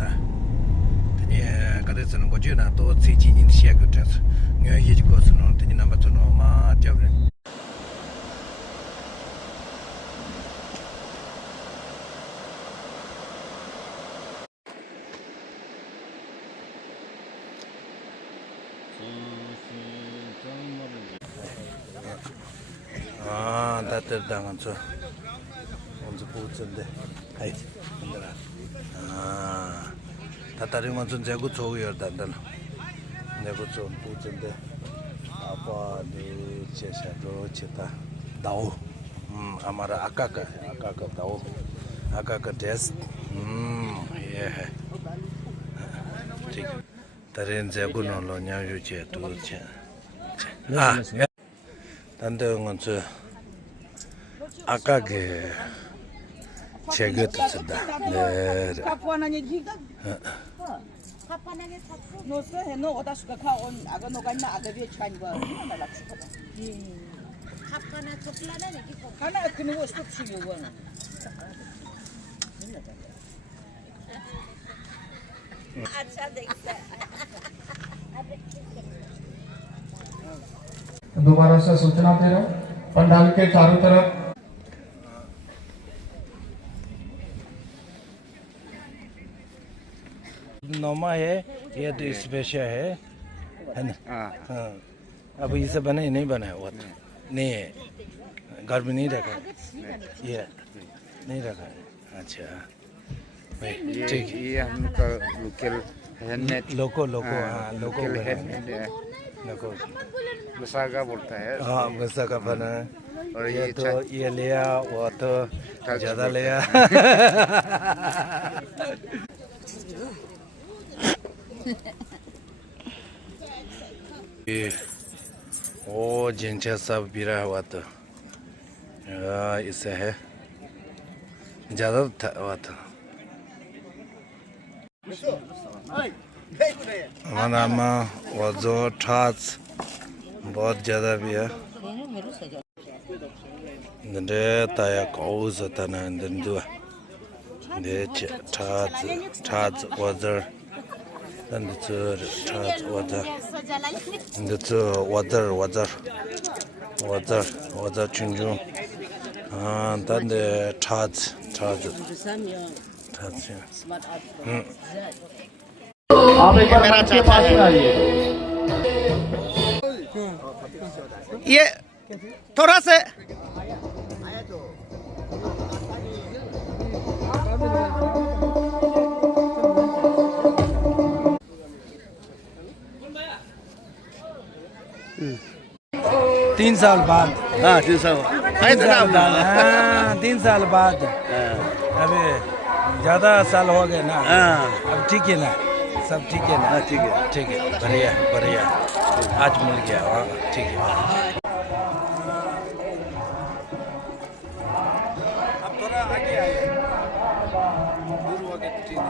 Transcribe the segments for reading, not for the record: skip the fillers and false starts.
다 예 그래서는 거지나 또 지진이 시작을 했어 내 얘기 거스는 되니 남아서 마 잡래 아, 따뜻한 저 먼저 보는데, 아이, 힘들어. 아, 다다리만 좀 재고 좋아요, 단단. 내가 좀 보는데, 아빠 네 제사도 제다 나오. 아마라 아까까 나오. 아까까 데스. 예. ठीक 다른 재고는 로냐 유지 도체. 아, 단대응은 저 아까게 제거됐다. 네. 카푸아나니 지가. 카푸아나니 카푸. 노스 해노 오다스가 카온 아가 노가나 아가비에 찬거 나 락스가. 카푸아나 카플라나 얘기 거. 하나 그는 스톱 시고 원. अच्छा देखता दोबारा से सूचना दे रहा हूँ पंडाल के चारों तरफ नोमा है ये तो स्पेशल है ना हाँ अब ये सब बने नहीं बना हुआ था नहीं है घर में नहीं रखा ये नहीं रखा है अच्छा ठीक ये हमका लोकल हैंडमेड लोको हाँ लोको हैंडमेड है लोको बसागा बोलता है हाँ वैसा का बना है और ये तो ये लिया वो तो ज़्यादा लिया ये ओ जिनचा सब बिरा हुआ तो इससे है ज़्यादा हुआ था हमारा माँ वो जो ठास बहुत ज़्यादा भी है नंदे ताया कौस होता ना नंदुआ नंदे ठास वाजर नंदे ठास वाजर नंदे वाजर चुंजू हाँ नंदे ठास आप एक बार मंच के पास में आइए ये थोड़ा से तीन साल बाद हाँ 300 तीन साल बाद अबे ज़्यादा साल हो गए ना अब ठीक है ना सब ठीक है ना ठीक है बढ़िया आज मिल गया ठीक है अब थोड़ा आगे आए दूर हो गए ठीक है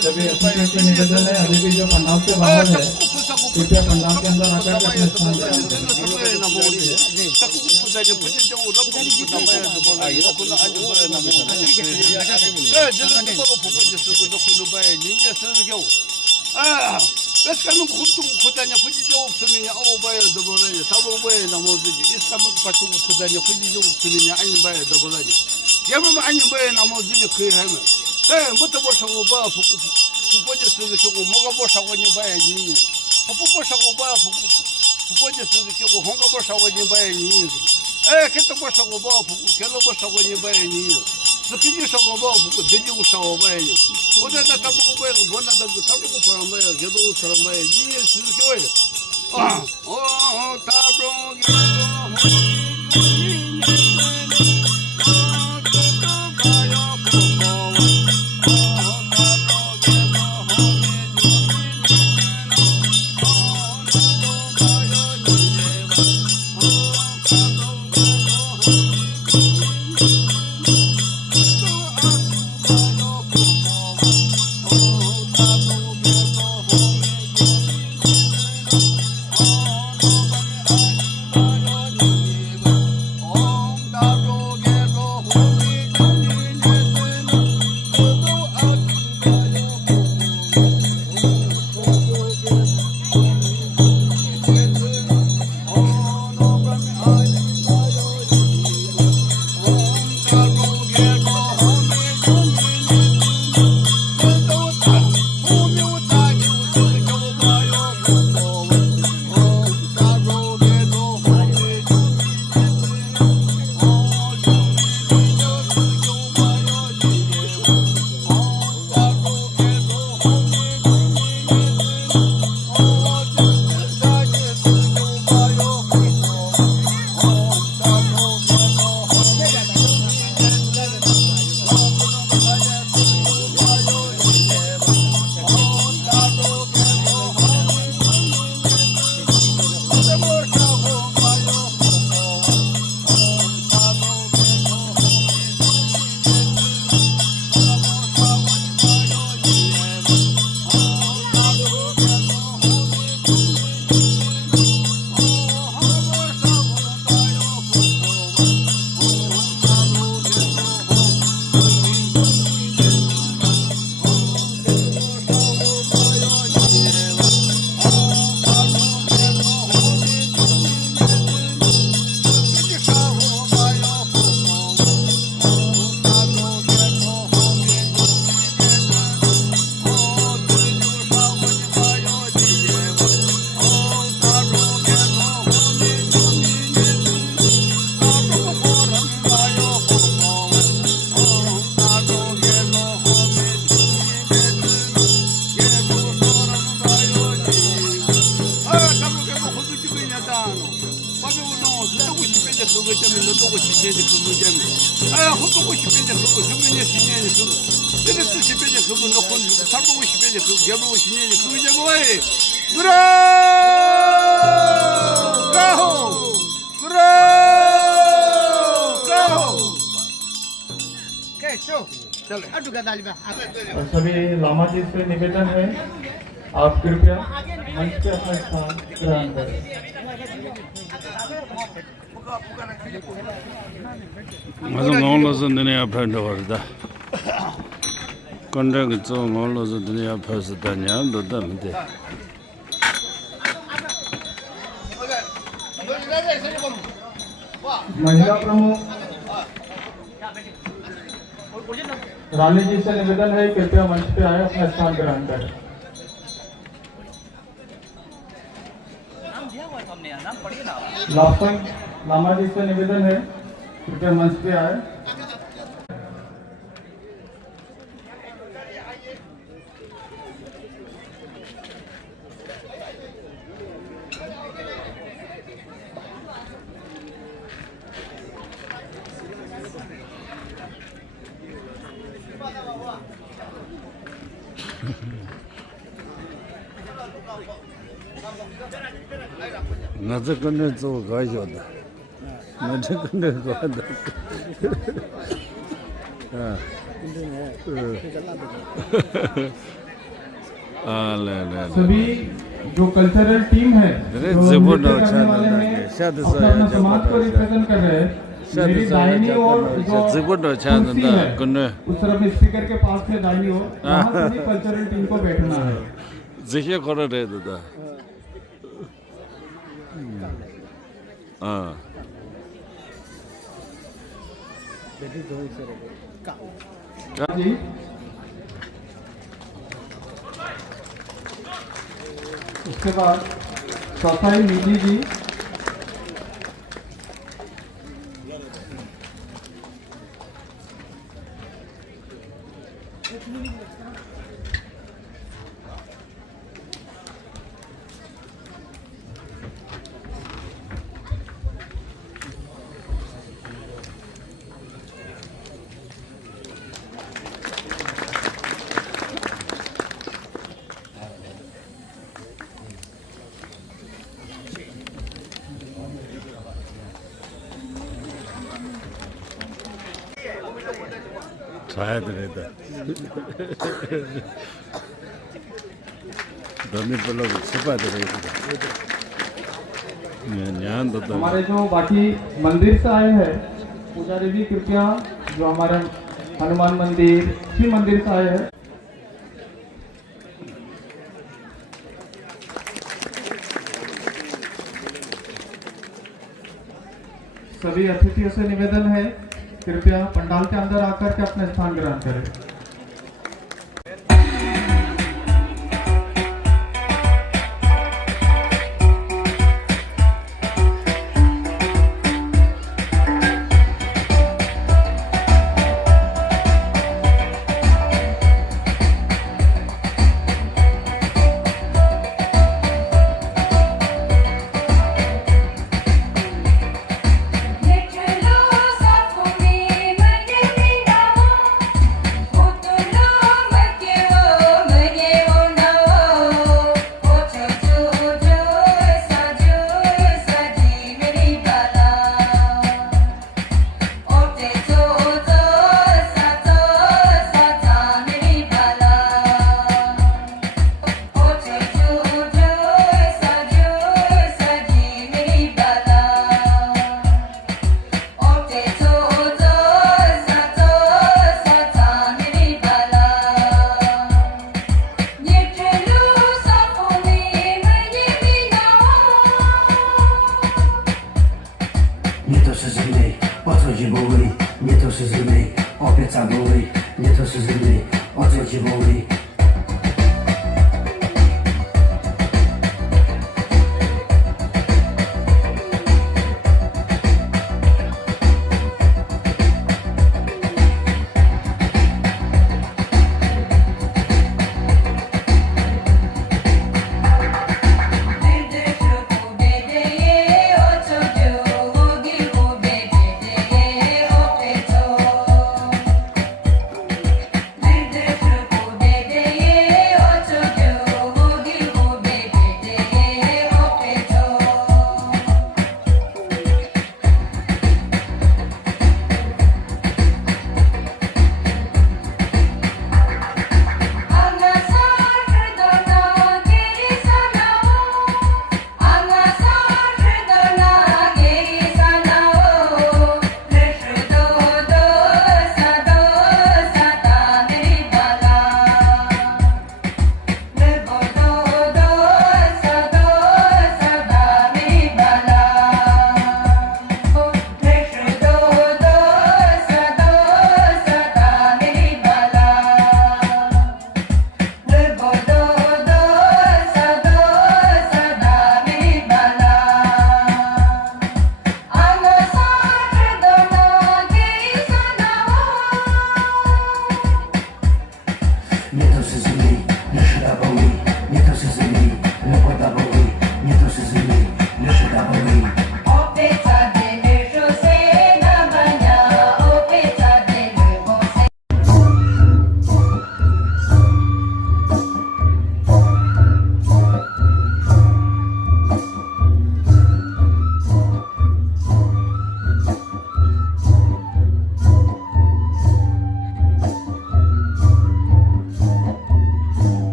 सभी अतिथियों से निवेदन है अभी भी जो पंडाल के बाहर है कृपया पंडाल के अंदर आकर के अपने स्थान पर mutu bosha goba fupoje suzu kiko moga bosha wani baya ni bosha goba fupoje suzu kiko honga bosha wani baya ni kito bosha goba kelo bosha wani baya ni sukiji sha goba fuko deji bosha baya ni oda da tabu goba bona da tabu ko fara baya gedo usara baya ni suzu kiko tabro Thank you. 무제미 호도 50배지 그거 주민의 신년이 그거 내가 70배지 그거 놓고 350배지 그거 개불고 신년이 그거 이제 뭐해 그래 가호 그래 가호 चलो सभी लामा जी से निवेदन है आप कृपया मंच पे अपना स्थान ग्रहण करें। 맞아, 놀러서 너네 앞에 들어오다. 근데 그저 놀러서 너네 앞에서 다냐, 너도 안 돼. महिला प्रमुख रानी जी से निवेदन है कृपया मंच पे आए अपना स्थान ग्रहण करें। लाफन लामा जी से निवेदन है कृपया मंच पे आए। 나도 근데 또 가져다. 나도 근데 가다. सभी जो कल्चरल टीम है अरे जो जबरदस्त नृत्य करने वाले अच्छा हैं, शायद से अपना अपना समाज को जबरदस्त। रिप्रेजेंट कर रहे हैं। मेरी दाहिनी ओर जो जबरदस्त कुर्सी है 근데 उस तरफ स्पीकर के पास से दाहिनी ओर वहाँ सभी कल्चरल टीम को बैठना है। 지혜 걸어야 된다. 아. जी उसके बाद सफाई निधि जी 자야 되겠다. 너네 별로 쳐봐야 되겠다. ஞான் हमारे जो बाकी मंदिर से आए हैं पुजारी जी कृपया जो हमारे हनुमान मंदिर शिव मंदिर से आए हैं सभी अतिथियों से निवेदन है कृपया पंडाल के अंदर आकर के अपना स्थान ग्रहण करें। Nie to się zryj, o co ci boli? Nie to się zryj, opieca boli. Nie to się zryj, o co ci boli? Oh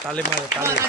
ताली मारो ताली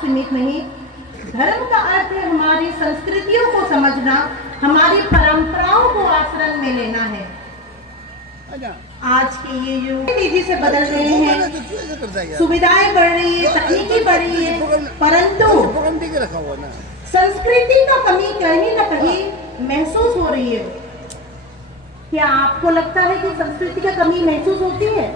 सीमित नहीं। धर्म का अर्थ है हमारी संस्कृतियों को समझना, हमारी परंपराओं को आचरण में लेना है। आज के ये युग तेजी से बदल रहे हैं, सुविधाएं बढ़ रही है, तकनीकी बढ़ रही है, परंतु संस्कृति का कमी कहीं न कहीं महसूस हो रही है। क्या आपको लगता है कि संस्कृति का कमी महसूस होती है?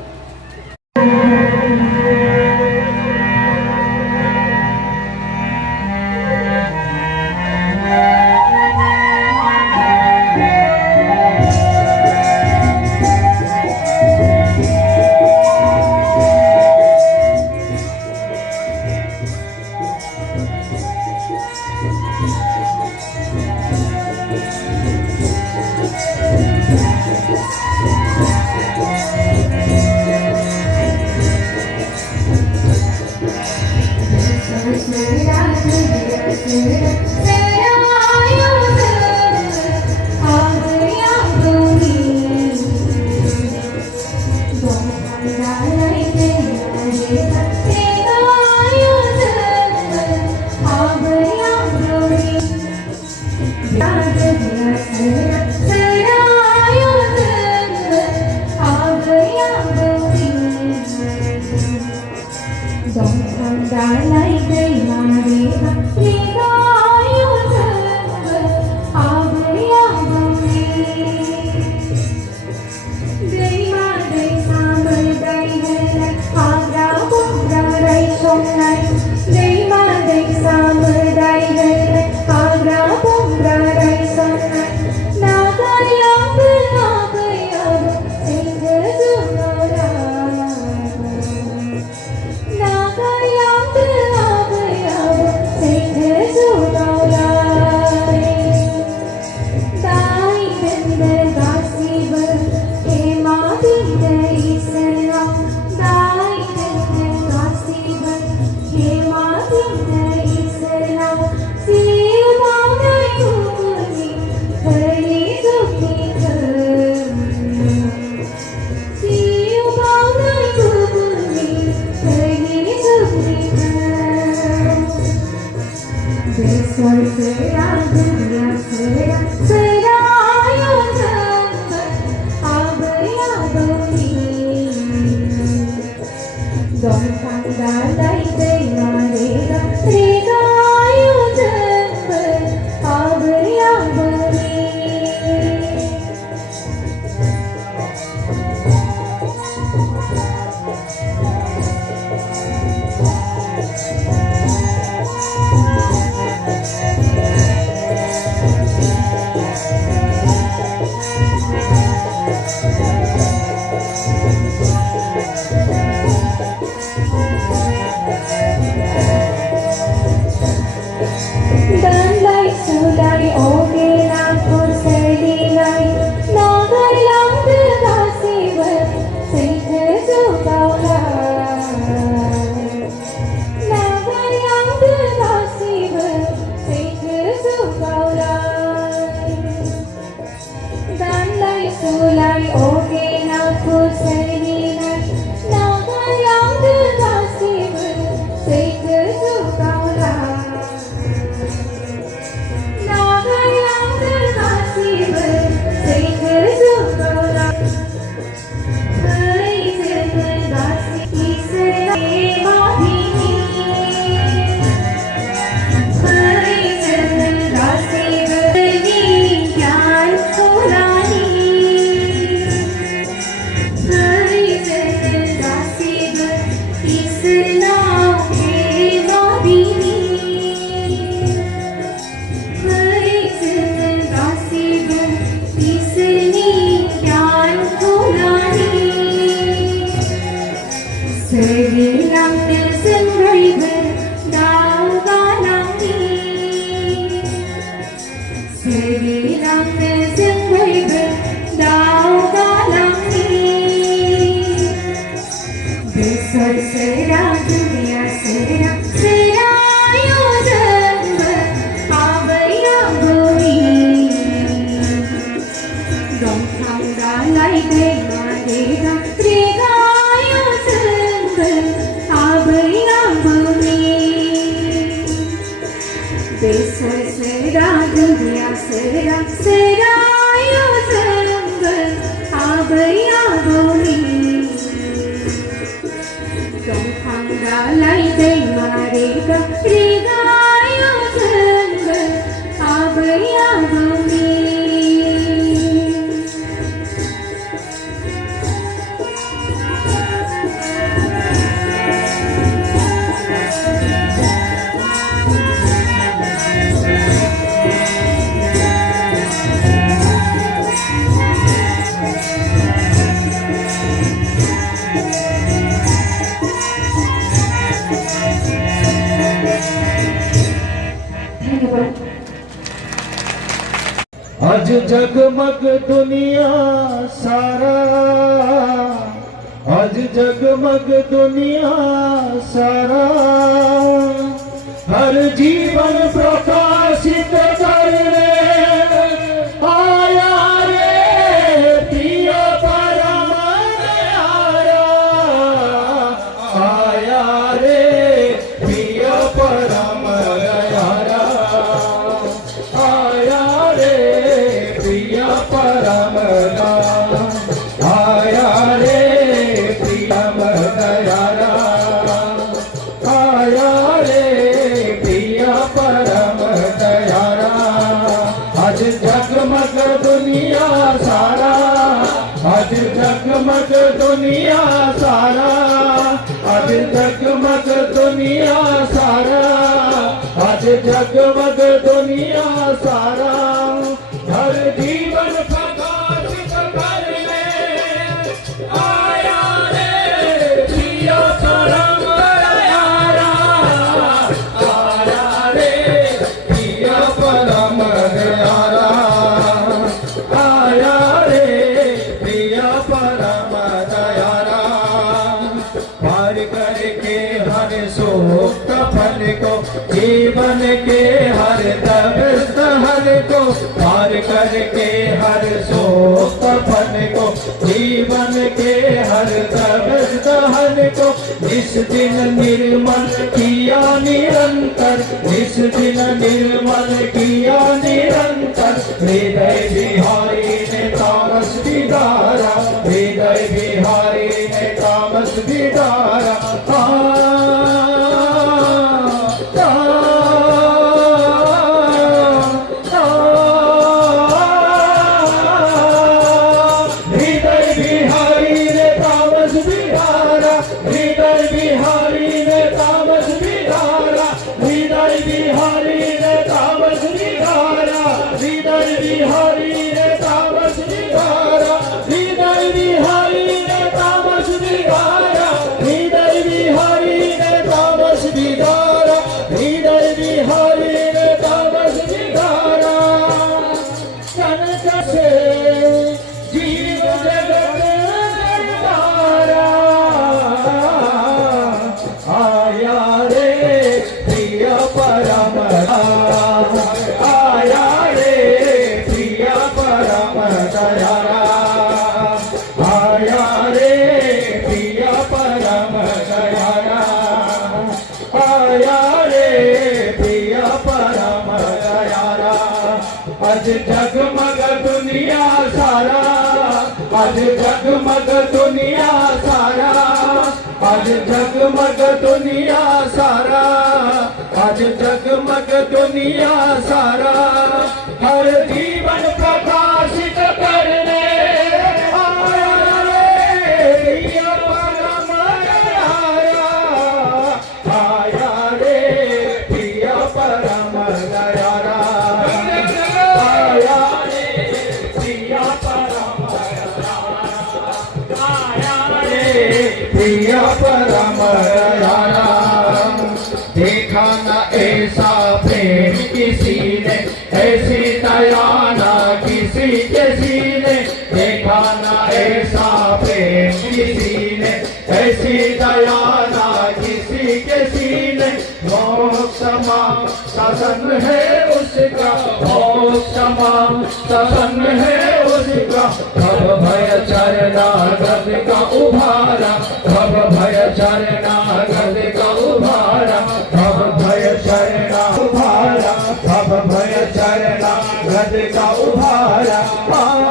Sông Thăng đã lấy đây mà đi gặp đi gái yêu thương với vương đi. आज जगमग दुनिया सारा, आज जगमग दुनिया सारा, हर जीवन प्रकाशित करने आया रे प्रिय परम दयारा, आया रे प्रिय परम दयारा, आया परम आया रे प्रियम दयारा, आया रे प्रिय परम दयारा। आज जगमग दुनिया सारा, आज जगमग दुनिया सारा, आज जगमग दुनिया सारा, आज जगमग दुनिया सारा, हर जीवन प्रकाशित करने आया रे प्रिय परम दयारा, आया रे प्रिय परम दयारा, आया रे प्रिय परम दयारा। पार करके हर शोक फल को, जीवन के हर दबिश हर को, पार करके हर शोक फल को, जीवन के हर दबिश हर को, जिस दिन निर्मल किया निरंतर, जिस दिन निर्मल किया निरंतर, हृदय बिहारी ने तामस बिगारा, हृदय बिहारी ने तामस बिगारा। आज जगमग दुनिया सारा, आज जगमग दुनिया सारा, आज जगमग दुनिया सारा, आज जगमग दुनिया सारा, हर जीवन प्रकाशित करने आया रे प्रिय परम दयारा, आया रे प्रिय परम दयारा, आया रे प्रिय परम दयारा, आया रे प्रिय परम दयारा। देखा न ऐसा प्रेम किसी ने, ऐसी दया न किसी के सीने, देखा न ऐसा प्रेम किसी ने, ऐसी दया न किसी के सीने। मोक्ष समान शासन है उसका, मोक्ष समान शासन है उसका, भव भय चरना गद का उभारा, भव भय चरना गद का उभारा, भव भय चरना उभारा, भव भय चरना गद का उभारा। आ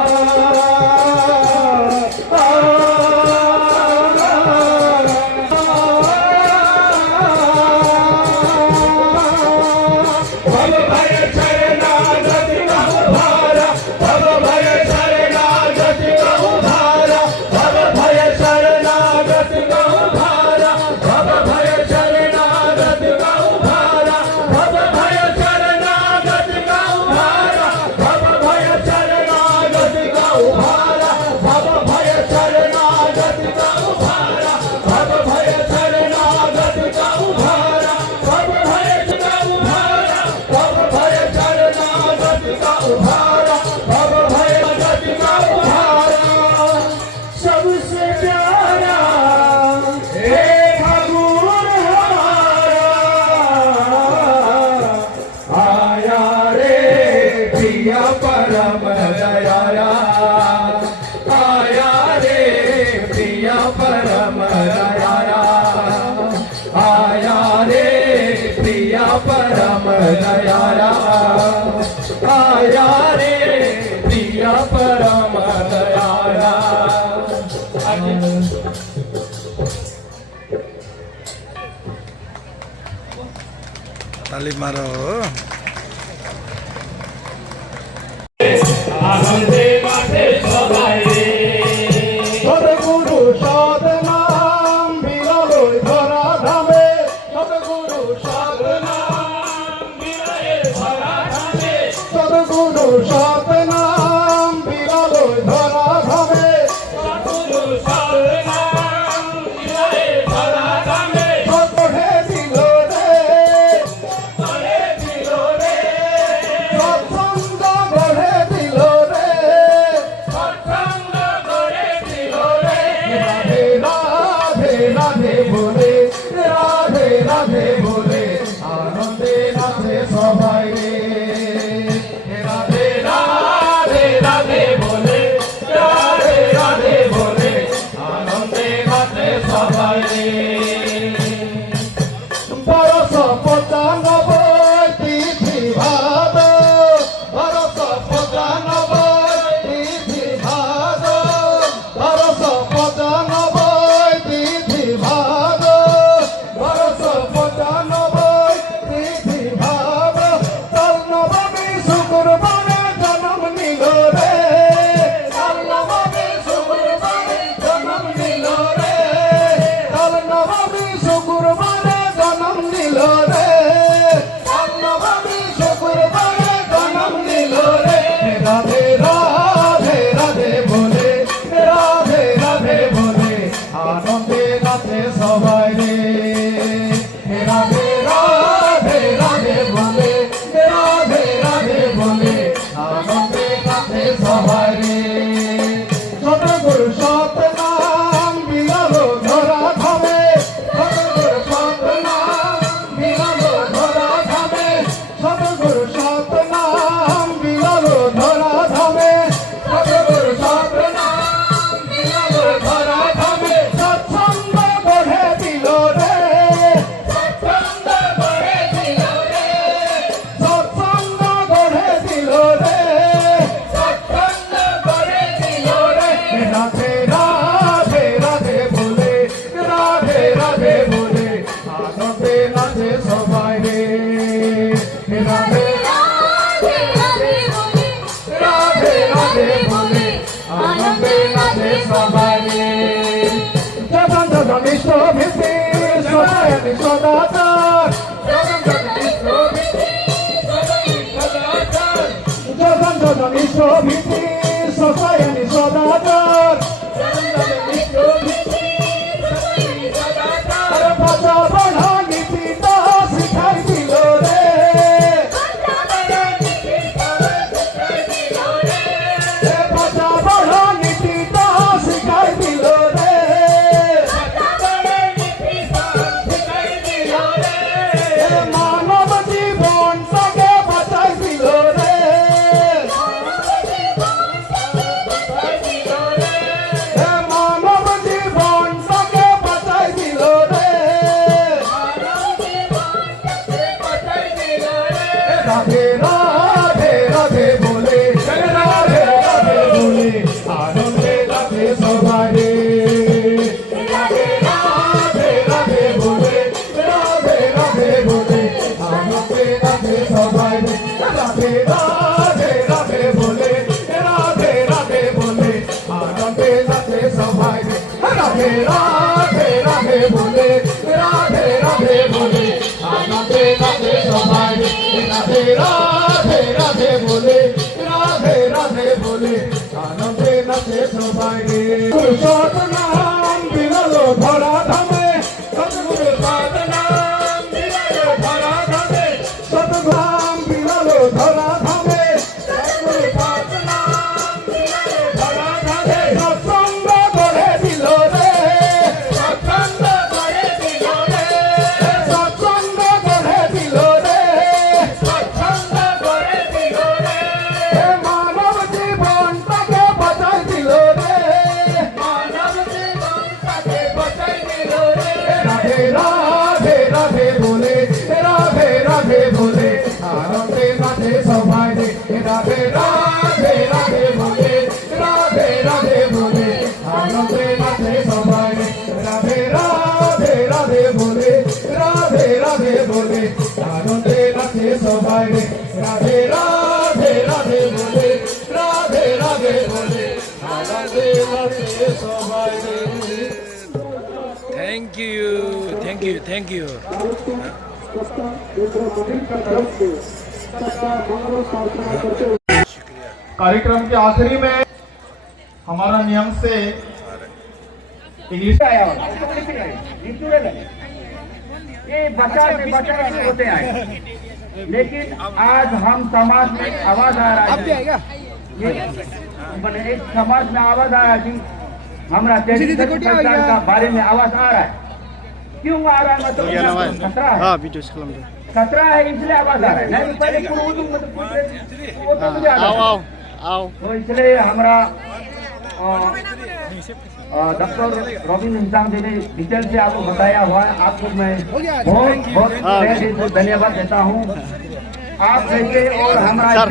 ताली मारो আনন্দে মাঠে সবাই রে সদগুরু সদনাম বিরলই ধরা ধামে সদগুরু সদনাম বিরলই ধরা ধামে সদগুরু সদনাম বিরলই ধরা ধামে সদগুরু সদনাম বিরলই ধরা ধামে সদহে দিল রে সদহে দিল রে সৎসঙ্গ গড়ে দিল রে সৎসঙ্গ গড়ে দিল রে রাধে রাধে রাধে বলে রাধে রাধে বলে আনন্দে নাচে সবাই রে রাধে রাধে রাধে বলে রাধে রাধে বলে আনন্দে নাচে সবাই রে বরস 95 তিথি ভাদ বরস 95 তিথি ভাদ বরস 95 তিথি ভাদ বরস 95 তিথি ভাদ তার নবমী শুক্রবারে জন্ম নিল রে তার নবমী শুক্রবারে জন্ম নিল রে তার নবমী শুক্রবারে জন্ম নিল রে তার নবমী শুক্রবারে জন্ম নিল রে রাধে রাধে রাধে বলে রাধে রাধে বলে আনন্দে নাচে সবাই রে রাধে রাধে রাধে বলে রাধে রাধে বলে আনন্দে নাচে সবাই রে সতগুরু সতনাম বিলালো ধরা ধামে সতগুরু সতনাম বিলালো ধরা ধামে সতগুরু সতনাম বিলালো ধরা ধামে সতগুরু সতনাম বিলালো ধরা ধামে সৎসঙ্গ গড়ে দিল রে সৎসঙ্গ গড়ে দিল রে সৎসঙ্গ গড়ে দিল রে সৎসঙ্গ গড়ে দিল রে রাধে রাধে রাধে বলে রাধে রাধে বলে আনন্দে নাচে সবাই রে রাধে রাধে রাধে বলে রাধে রাধে বলে আনন্দে নাচে সবাই রে জগন জগন ইষ্ট ভিত্তি সদায়নি সদাচার জগন জগন ইষ্ট ভিত্তি সদায়নি সদাচার জগন জগন ইষ্ট ভিত্তি সদায়নি সদাচার জগন জগন ইষ্ট ভিত্তি সদায়নি সদাচার ভাষা বড়া নীতিটা শিখাই দিল রে ভাষা বড়া নীতিটা শিখাই দিল রে মানব জীবনটাকে বাঁচাই দিল রে মানব জীবনটাকে বাঁচাই দিল রে রাধে রাধে রাধে বলে রাধে রাধে বলে আনন্দে রাধে সবাই রে রাধে রাধে রাধে বলে রাধে রাধে বলে আনন্দে রাধে সবাই রে রাধে রাধে রাধে বলে রাধে রাধে বলে আনন্দে রাধে সবাই রে রাধে রাধে রাধে বলে রাধে রাধে বলে আনন্দে রাধে সবাই রে রাধে রাধে রাধে বলে রাধে রাধে বলে আনন্দে নাচে সবাই রে গুরু সতনাম বিরলো ধরা ধামে সতগুরু সতনাম বিরলো ধরা ধামে সতনাম বিরলো ধরা ধামে সতগুরু সতনাম বিরলো ধরা ধামে সৎসঙ্গ গড়ে দিল রে সৎসঙ্গ গড়ে দিল রে সৎসঙ্গ গড়ে দিল রে সৎসঙ্গ গড়ে দিল রে মানব জীবনটাকে বাঁচাই দিল রে মানব জীবনটাকে বাঁচাই দিল রে রাধে রাধে রাধে বলে রাধে রাধে বলে আনন্দে নাচে সবাই রে রাধে রাধে রাধে বলে রাধে রাধে বলে আনন্দে নাচে সবাই রে রাধে রাধে রাধে বলে রাধে রাধে বলে আনন্দে राधे राधे राधे बोले राधे राधे बोले राधे राधे सबाई थैंक यू कार्यक्रम के आखिरी में हमारा नियम से इंग्लिश आया ये बचा से होते आए, लेकिन आज हम समाज में आवाज आ रहा है, ये एक समाज में आवाज आ रहा है कि हमारा सरकार का बारे में आवाज आ रहा है। क्यों आ रहा है? मतलब खतरा है, खतरा है इसलिए आवाज आ रहा है। नहीं पहले तो इसलिए हमारा डॉक्टर रॉबिन इंसान जी ने डिटेल से आपको बताया हुआ है। आपको मैं बहुत बहुत धन्यवाद देता हूँ। आप जैसे और हमारा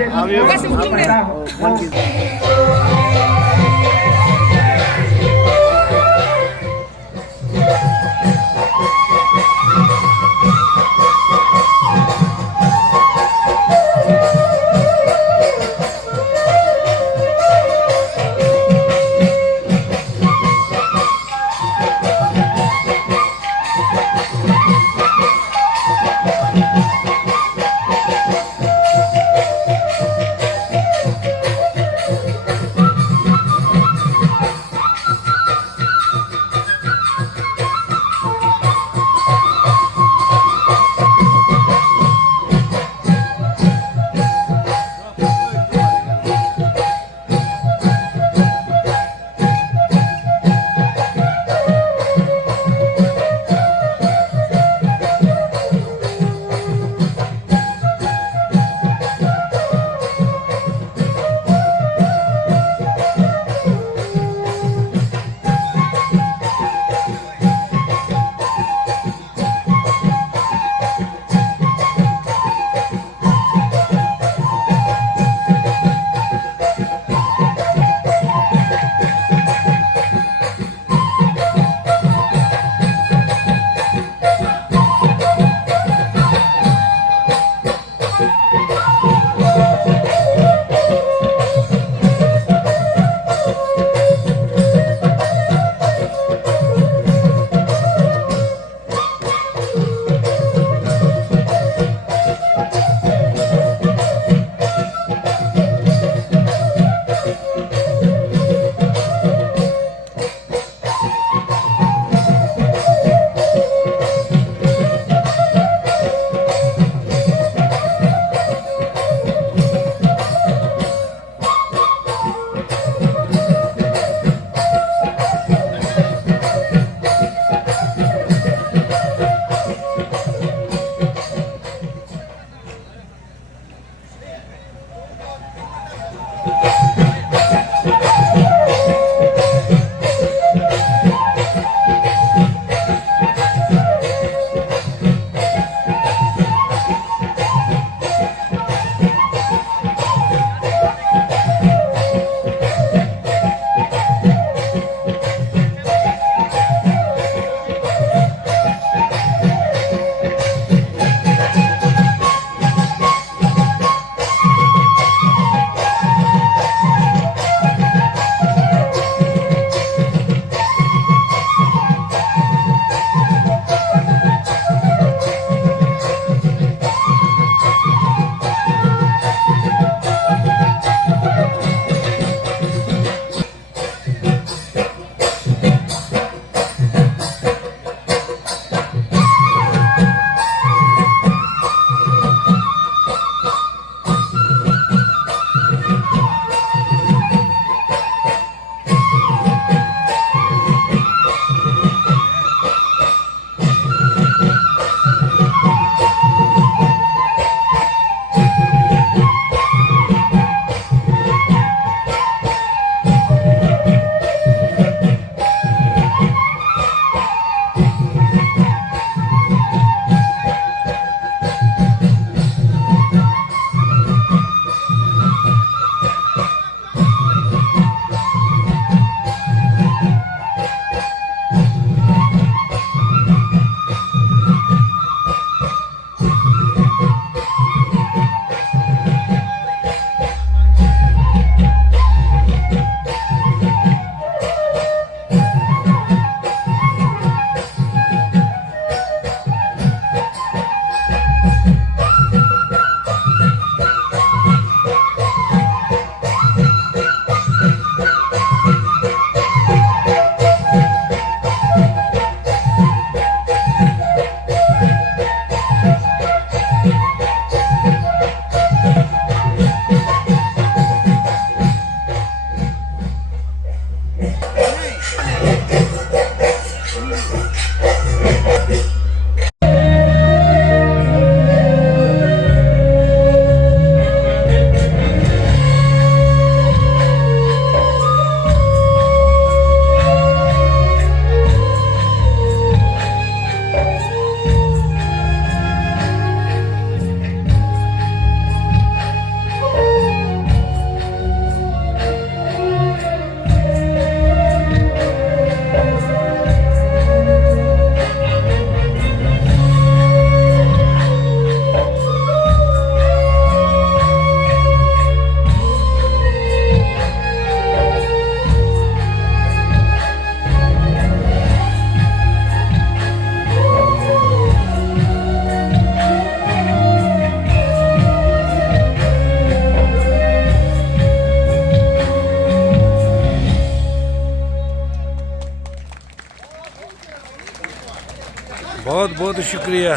बहुत बहुत शुक्रिया।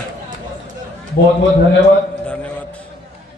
बहुत बहुत धन्यवाद।